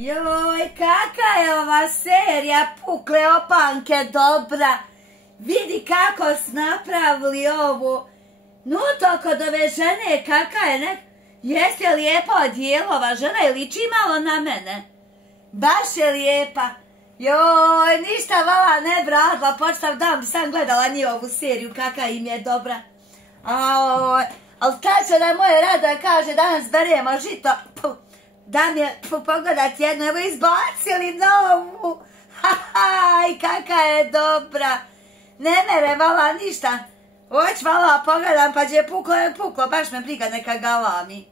Joj, kaka je ova serija Pukle opanke dobra. Vidi kako su napravili ovu. No to kod ove žene, kaka je nek... Jeste lijepa odijela ova žena i liči malo na mene. Baš je lijepa. Joj, ništa vala ne vratila, početav dan bi sam gledala njihovu seriju, kaka im je dobra. Ali tačno da moje rada kaže danas beremo žito. Da mi je pogledat jednu, evo izbacili novu. I kaka je dobra. Ne mere vala ništa. Hoć vala pogledam pa će puklo, baš me briga neka galami.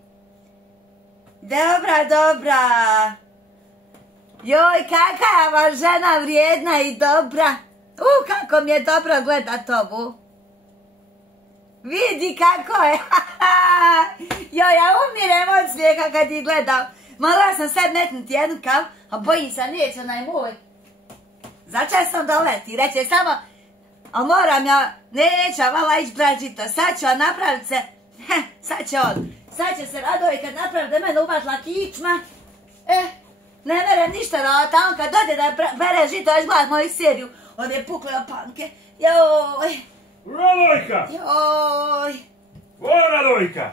Dobra. Joj, kaka je ova žena vrijedna i dobra. Kako mi je dobro gledat ovu. Vidi kako je. Joj, ja umirem od smijeha kad ih gledam. Morala sam sad metnuti jednu kavu, a bojim se neće onaj moj. Začas sam doleti, reće samo, a moram ja, neće vala ići brat žito, sad će on napravit se, sad će se radovati kad napravi da mene uvažila kičma. Ne merem ništa raditi, a on kad dode da bere žito, još gledat moju seriju, one Pukle opanke. Joj. Radojka! Joj. O, Radojka!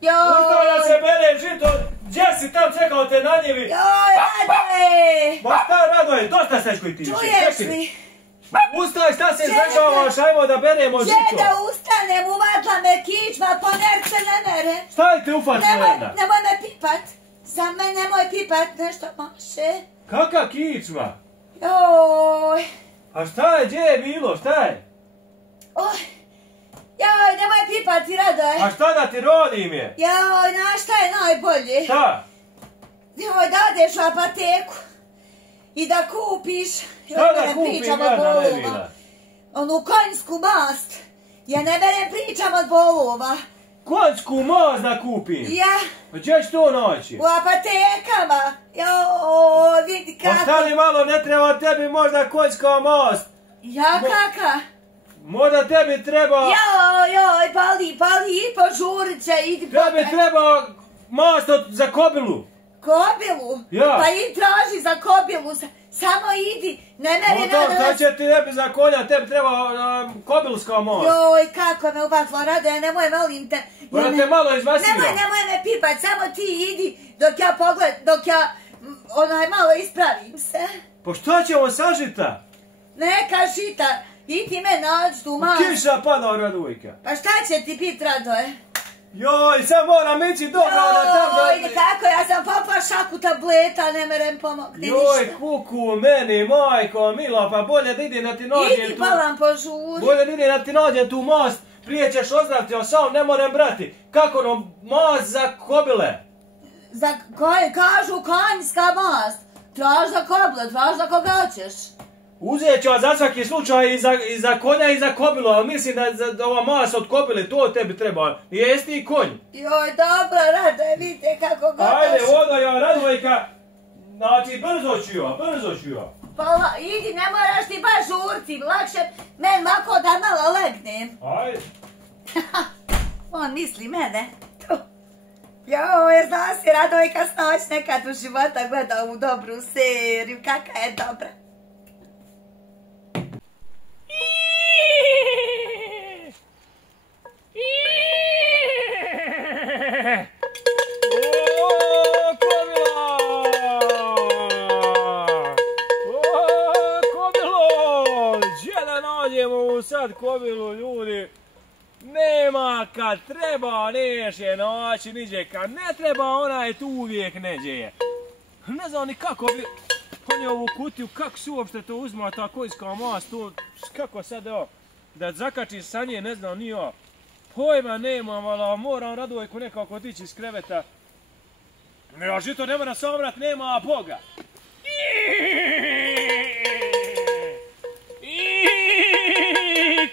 Joj. Ustao da se bere žito, gdje si tam čekao te na njivi? Joj, Radoje! Ma šta Radoje, dosta stečko i ti. Čuješ li? Ustaj, šta se izražavaš, ajmo da beremo žito. Gdje da ustanem, uvatla me kičma, po nerce ne mere. Stajte ufatno jedna. Nemoj me pipat, sam me nemoj pipat, nešto maše. Kaka kičma? Joj. A šta je, gdje je bilo, šta je? Joj, nemoj pipati, Radoje. A šta da ti rodim je? Joj, znaš šta je najbolje? Šta? Joj, da odeš u apoteku i da kupiš... Šta da kupim, Ivana Nevina? Onu konjsku mast. Ja ne verem pričam od bolova. Konjsku mast da kupim? Ja. A gdje ću to naći? U apotekama. Joj, vidi kako... Ostani malo, ne treba tebi možda konjska mast. Ja, kaka? Možda tebi treba... Joj, pali, i požurit će, idi popet. Tebi treba mast za kobilu. Kobilu? Ja. Pa i traži za kobilu, samo idi, ne meri nada... Šta će ti tebi za konja, tebi treba kobilska mast. Joj, kako me uvatlo, Radoje, nemoj, molim te. Moram te malo izvasiram. Nemoj me pipat, samo ti idi dok ja malo ispravim se. Pa šta ćemo sa žita? Neka žita, idi me nađi tu mast. Kiša pada, Radojka. Pa šta će ti pit, Radoje? Joj, sad moram ići dobro da tam da... Joj, kako, ja sam popla šaku tableta, ne merem pomogti ništa. Joj, kuku, meni, majko, mila, pa bolje da idi na ti nađem tu... Idi, palam požuri. Bolje da idi na ti nađem tu mast, prije ćeš ozdraviti, a sam ne moram brati. Kako nam mast za kobile? Za koje, kažu konjska mast. Traž za kobile, traž za koga hoćeš. Uzet ću za svaki slučaj i za konja i za kobilu, ali mislim da ova mast od kobile, to tebi treba. Jesi i konj. Joj, dobro, Radoje, vidite kako godaš. Ajde, odo ja, Radojka. Znači, brzo ću ja. Pa idi, ne moraš ti baš žurti, lakše men lako da malo legnem. Ajde. On misli mene. Joj, zna si, Radojka snoć nekad u života gleda ovu dobru seriju, kaka je dobra. Sad kobilu, ljudi, nema kad treba neće naći niđe, kad ne treba ona je tu uvijek neđe. Ne znam ni kako bi ponio ovu kutiju, kako se uopšte to uzma ta konjska mast, kako sad evo, da zakači sa nje, ne znam ni ja. Pojma nemam, ali moram Radojku nekako otići iz kreveta. Ja žito ne mora samrat, nema Boga.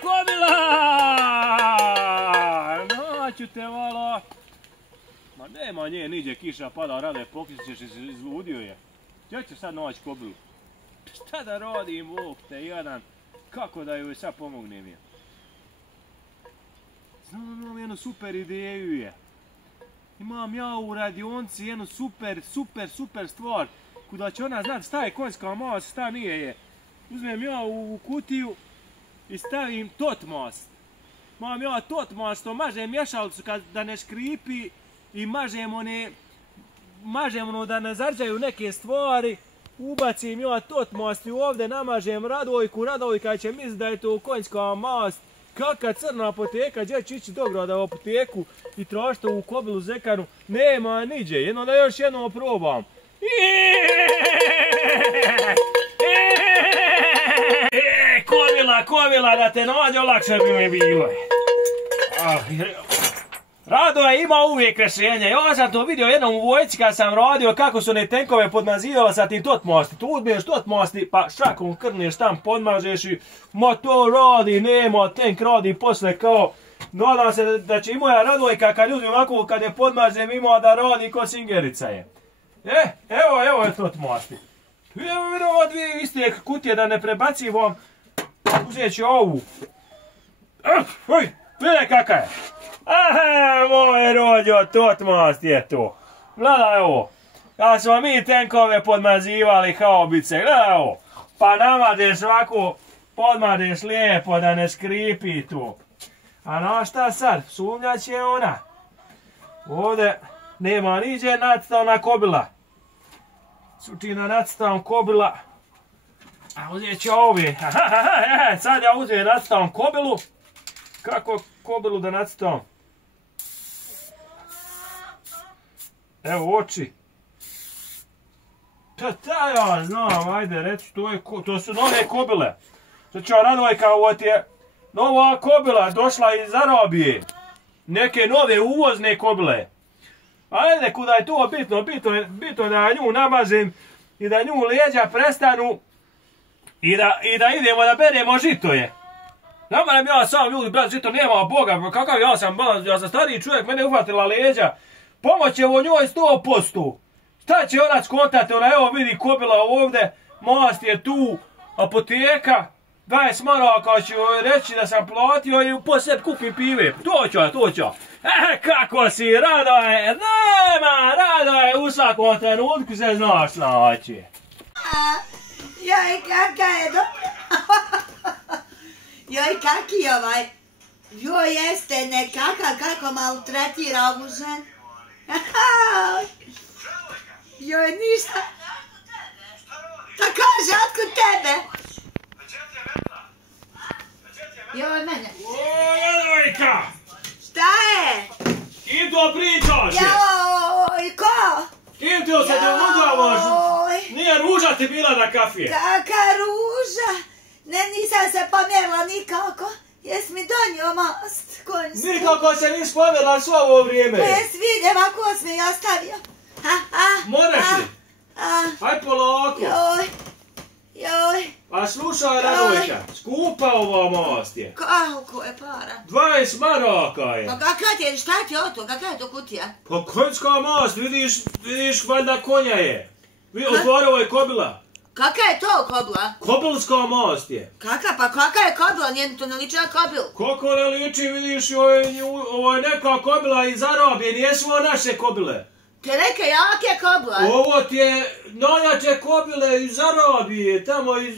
Kobila! Naću te malo. Ma nema nje, niđe kiša pada, Rade, pokrićeš i izludio je. Gdje ću sad naći kobilu? Šta da radim, Bog te jedan? Kako da joj sad pomognem je? Znam, imam jednu super ideju je. Imam ja u radionci jednu super stvar. Kuda će ona znati šta je konjska mast, šta nije je. Uzmem ja u kutiju i stavim totmast. Imam ja totmast što mažem mješalicu da ne škripi i mažem ono da ne zarđaju neke stvari. Ubacim ja totmast i ovdje namažem Radojku. Radojka će misliti da je to konjska mast. Kaka crna apoteka, gdje će ići do grada u apoteku i tražiti ovu kobilu zekanu. Nema niđe, jedno da još jednom probam. Kobila, da te nađe, lakše bi mi bilo. Radoje ima uvijek rješenje. Ja sam to vidio jednom u vojci kad sam radio kako su one tenkove podmazivali sa tim totmasti. Tu uzmiješ totmasti pa šakom krneš tam, podmažeš i ma to radi, nema, tenk radi posle kao. Nadam se da će i moja Radojka kad uzmem ovako kad je podmažem ima da radi ko Singerica je. Evo je totmasti. Evo vidim ova dvije iste kutije da ne prebacim vam. Uzet ću ovu. Vidi kaka je. Aha, moj rođo, totmast je to. Gledaj ovo. Kad smo mi tenkove podmazivali haubice, gledaj ovo. Pa namadeš ovako, podmadeš lijepo da ne škripi tu. A na šta sad? Sumnja će ona. Ovdje nema niđe nacrtana kobila. Sutina nacrtana kobila. A uzet ću ovi. Sad ja uzem nacrtanu kobilu. Kako kobilu da nacrtam? Evo oči. Ta ja znam, ajde reći, to su nove kobile. Znači Radojka, ovo ti je nova kobila, došla iz Arabije. Neke nove uvozne kobile. Ajde, kuda je to bitno da nju namažem i da nju leđa prestanu i da idemo da beremo žito je. Namaram ja sam ljudi, brat, žito nema Boga, kakav ja sam stariji čovjek, mene uhvatila leđa. Pomoć je o njoj 100%. Šta će ona skontati, ona evo vidi kobila ovdje, mast je tu, apoteka, 20 maraka ću reći da sam platio i poslije kupim pive. To ću. Kako si, Radoje, nema, Radoje, u svakom trenutku se znaš snaći. Joj, kaka je joj, kaki ovaj. Joj, jeste nekaka kako maltretira ovu ženu. Joj, ništa. Da kaže, otkud tebe? Joj, mene. Radojka! Šta je? Kim to pričaš? Joj, ko? Kim ti se dovodavaš? Nije Ruža ti bila na kafije? Kaka Ruža? Ne, nisam se pomjerila nikako. Jes mi donio mast konjsku? Nikako se nis pomjerila svo ovo vrijeme. Pa jes vidim, ako si mi ostavio. Moraš li? Aj polako. Joj. A slušaj Radojka, skupa ova mast je. Koliko je para? 20 maraka je. Pa kakva ti je, šta ti je o to, kakva je to kutija? Pa konjska mast, vidiš valjda konja je. Otvori ovo je kobila. Kakva je to kobila? Kobilska mast je. Pa kakva je kobila, nije to ne liči na kobil? Kako ne liči, vidiš, ovo je neka kobila iz Arabije, nijesu ovo naše kobile. Te neke jake kobile? Ovo ti je najjače kobile iz Arabije, tamo iz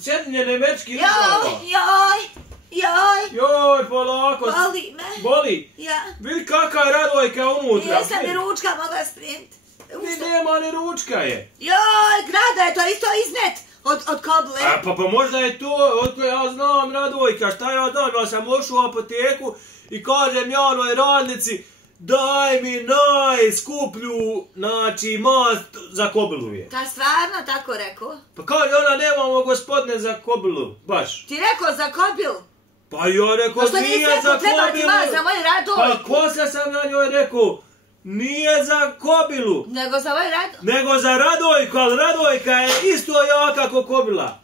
Sjedinjene Američke Država. Joj, polako. Boli me. Boli? Ja. Vidi kakva je Radojka unutra. Nisam ni ručka mogla sprint. Nema ni ručka je. Joj, grada je to isto iznet od kobile. Pa možda je to, otko ja znam Radojka, šta ja znam, ja sam ošao u apoteku i kažem Janoj radnici, daj mi najskuplju, znači, mast za kobilu je. Ta stvarno tako rekao? Pa kaže ona, nemamo gospodine za kobilu, baš. Ti rekao za kobilu? Pa ja rekao, nije za kobilu. Treba ti mast za moju Radojku. Pa poslije sam na njoj rekao, nije za kobilu. Nego za moju Radojku? Nego za Radojku, ali Radojka je isto jaka ko kobila.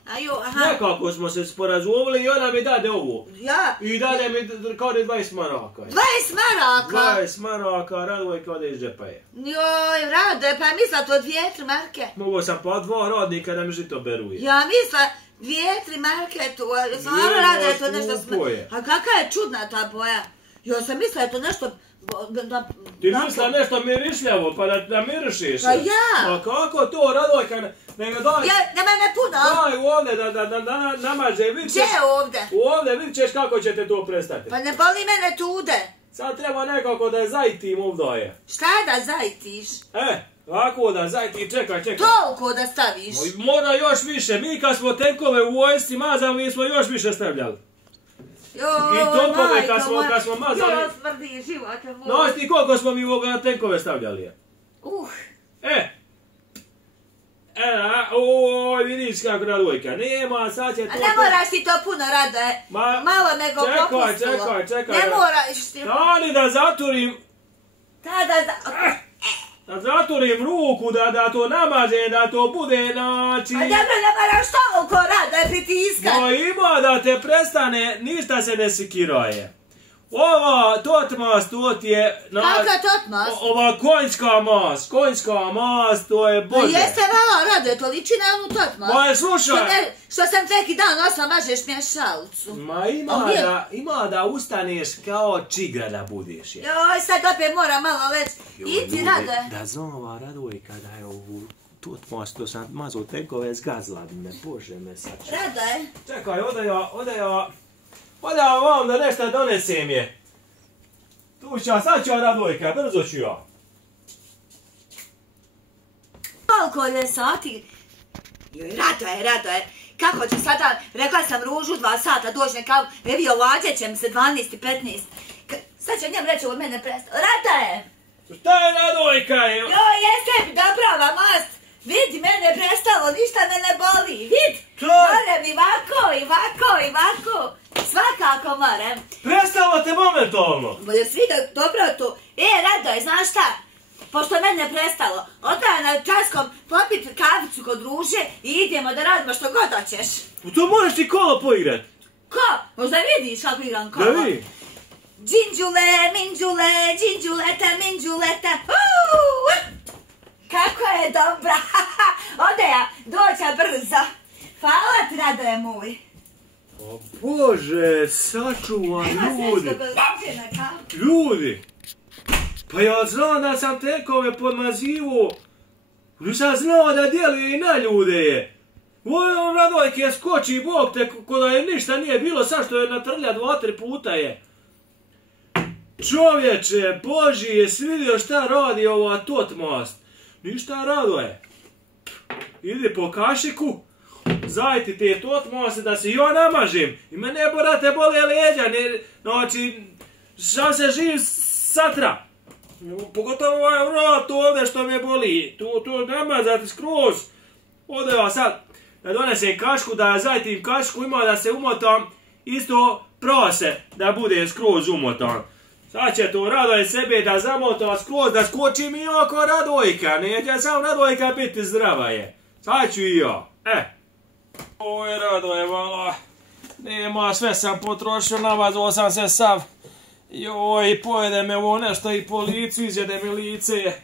Nekako smo se sporazumili i ona mi dade ovo. Ja? I dade mi kao da je 20 maraka. 20 maraka? 20 maraka, Radojka ode iz džepa je. Joj, Rade, pa misla to 2-3 marke. Mogu sam pa 2 radnika da mi žito beruje. Ja misla 2-3 marke tu, stvarno Rade je to nešto smrti. A kakva je čudna ta boja. Ja sam misla je to nešto Ti misla nešto mirišljavo, pa da mirišiš. Pa ja! Pa kako to, Radojka, nego daj... Nema me puno! Daj ovdje da namaže, vidit ćeš... Gdje ovdje? Ovdje vidit ćeš kako će te to prestati. Pa ne boli mene tude. Sad treba nekako da je zajtim ovdje. Šta da zajtiš? Ovako da zajti, čekaj. Toliko da staviš? Mora još više, mi kad smo tenkove u vojsci mazali, mi smo još više stavljali. I topove kad smo mazali... Joj, smrdi život moj. Znaš ti koliko smo mi ovoga tenkove stavljali? Oj, vidiš kako Radojka, nema, sad će to... A ne moraš ti to puno, Radoje, malo nego popustilo. Čekaj. Ne moraš ti... Dani da zaturim... Da zaturim ruku, da to namaže, da to bude, znači... A ne moraš toliko, Radoje, pritiskati. No ima da te prestane, ništa se ne sikiraje. Ova totmast, to ti je... Kaka totmast? Ova konjska mast, to je bože. Jeste malo, Radoje, to liči na onu totmast. Ma slušaj. Što sam neki dan nosila, mažeš mješalcu. Ma ima da ustaneš kao čigra da budeš. Joj, sad opet mora malo već. Idi, Radoje. Da znova Radojka da je ovu totmast, to sam mazao tenkove zgazila me, bože me sad. Radoje. Čekaj, ode ja vam da nešto donesem je. Sad ću ja Radojka, brzo ću ja. Koliko je sati? Joj, Radoje. Kako će sada, rekla sam Ružu 2 sata doći nekav, evi ovađat će mi se 12:15. Sad će njem reći od mene prestao. Radoje! Šta je Radojka? Joj, jeste mi dobrava mast. Vidi, mene prestalo, ništa me ne boli. Vidi, morem i ovako. Svakako morem. Prestalo te momentalno. Bolje svi da dobro tu. Radoje, znaš šta? Pošto mene prestalo, odaj na časkom popit kavicu kod Ruže i idemo da radimo što god hoćeš. To moraš ti kolo poigrat. Ko? Možda vidiš kako igram kolo? Da vidim. Džinđule, minđule, džinđuleta, minđuleta. Kako je dobra. Ode ja, doća brzo. Hvala ti, Radoje moj. O Bože, sačuvaj ljudi. Ljudi. Pa ja znam da sam tenkove podmazivo. Nisam znao da djeluje i na ljude je. Ovo Radojke skoči Bog te ko da je ništa nije bilo, sad što je natrlja 2-3 puta je. Čovječe, Boži, jesi vidio šta radi ova totmast? Ništa Radoje. Idi po kašiku, zajti te totmaste da se ja namažem. I me ne borate bole leđa, znači, šta se živ satra. Pogotovo ovaj vrat ovdje što me boli. Tu namazati skroz. Ode ja sad da donesem kašku, da zajtim kašku, ima da se umotam isto prase da bude skroz umotan. Sad će to Radoje sebe da zamota skroz, da skoči mi oko Radojka. Neće sam Radojka biti zdrava je. Sad ću i ja. Oj Radoje, vala. Nema, sve sam potrošio, namazao sam se sav. Joj, pojede me ovo nešto i po licu, izjede mi lice je.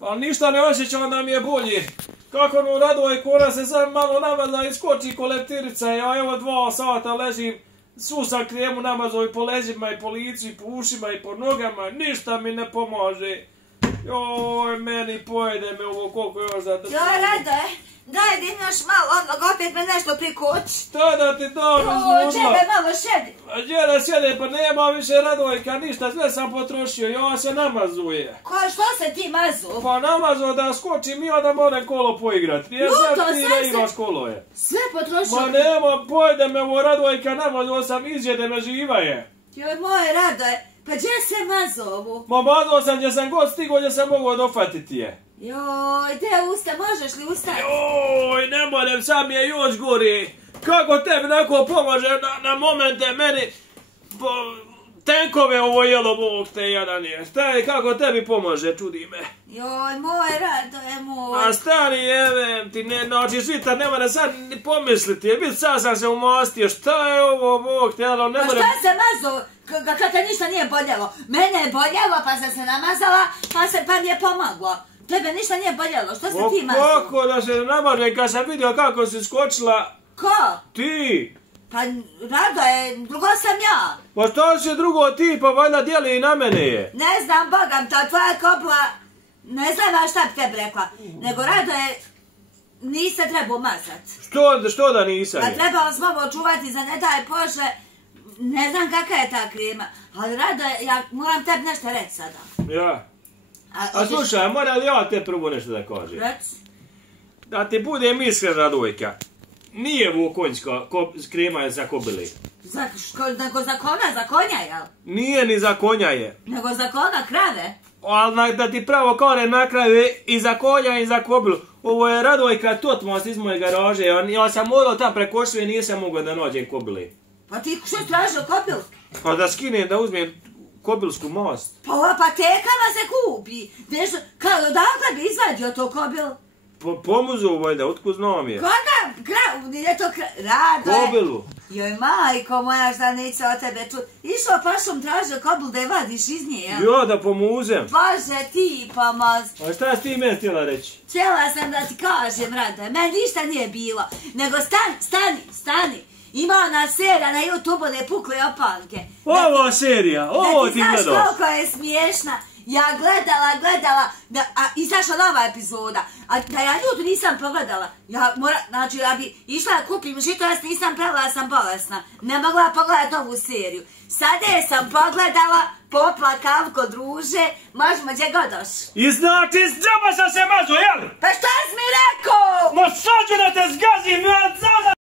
Ali ništa ne osjećam da mi je bolje. Kako no Radojko, ona se sad malo namaza i skoči ko leptirica. Ja evo 2 sata ležim, svu sam kremu namazao i po leđima i po licu i po ušima i po nogama. Ništa mi ne pomaže. Joj, meni pojede me ovo koliko još da... Joj, Radoje, daj da imaš malo, opet me nešto prikoči. Šta da ti dam iz Joj, čebe malo šedi. A gdje da sjede, pa nema više Radojka, ništa, sve sam potrošio i ova se namazuje. Što se ti mazu? Pa namazao da skočim i da moram kolo poigrat. Nije sad ti da imaš kolo je. Sve potrošio? Ma nema, pojede me ovo Radojka, namazao sam, izjede me, živa je. Joj, moje Radoje, pa gdje se mazao ovu? Ma mazao sam gdje sam god stigo, gdje sam mogao dofatiti je. Joj, gdje usta, možeš li ustati? Joj, ne moram, sam je još gori. Kako tebi neko pomaže na momente meni... Tenkove ovo jelo Bog te jedan je. Stani, kako tebi pomaže, čudi me. Joj, moj Radoje, moj. A stani, jevem ti, znači svitar ne mora sad ni pomisliti. Vid, sad sam se umastio, šta je ovo Bog te jelo, ne mora... Pa šta se mazao, kad te ništa nije boljelo? Mene je boljelo, pa sam se namazala, pa mi je pomoglo. Tebe ništa nije boljelo, što se ti mazao? Kako da se namaže kad sam vidio kako si skočila? Ko? Ti! Pa Radoje, drugo sam ja. Pa šta si drugo ti, pa valjda dijeli i na mene je. Ne znam, bogam, ta tvoja kobila, ne znam šta bi tebi rekla, nego Radoje, niste trebao mazat. Što da nisam je? Pa trebalo smo ovo čuvati za ne daj Bože, ne znam kakva je ta krema, ali Radoje, ja moram tebi nešto reći sada. Ja. A slušaj, mora li ja te prvo nešto da kažem? Reci. Da ti budem iskren, Radojka. Nije ovo konjska krema za kobili. Nego za koga? Za konja, jel? Nije ni za konja je. Nego za koga? Krave? Ali da ti pravo kažem na kraju i za konja i za kobilu. Ovo je Radojka Totmos iz moje garaže. Ja sam morao tam preko šve i nisam mogao da nađem kobili. Pa ti što tražio kobil? Pa da skinem, da uzmem kobilsku mast. Pa u apotekama se kupi. Odakle bi izvadio to kobil? Pomuzu valjda, otkud znam je. Koga? Nije to Radoje. Kobilu. Joj, majko moja, šta neće od tebe čuti. Išao pašom tražio kobil da je vadiš iz nje, jel? Jo, da pomuzem. Bože, ti pomoz. A šta si ti meni htjela reći? Htjela sam da ti kažem, Radoje, meni ništa nije bilo. Nego stani. Ima ona serija na YouTube-u da je pukle opanke. Ova serija, ovo ti gledaš. Da ti znaš koliko je smiješna. Ja gledala, izašla nova epizoda, a da ja nju nisam pogledala, znači ja bi išla kupim žito, ja nisam pravila, ja sam bolesna, ne mogla pogledat novu seriju. Sada je sam pogledala, popla kavko druže, možemo gdje god doš. I znači s džaba sam se mazo, jel? Pa šta si mi rekao? Ma sad ću da te zgazim, ja sada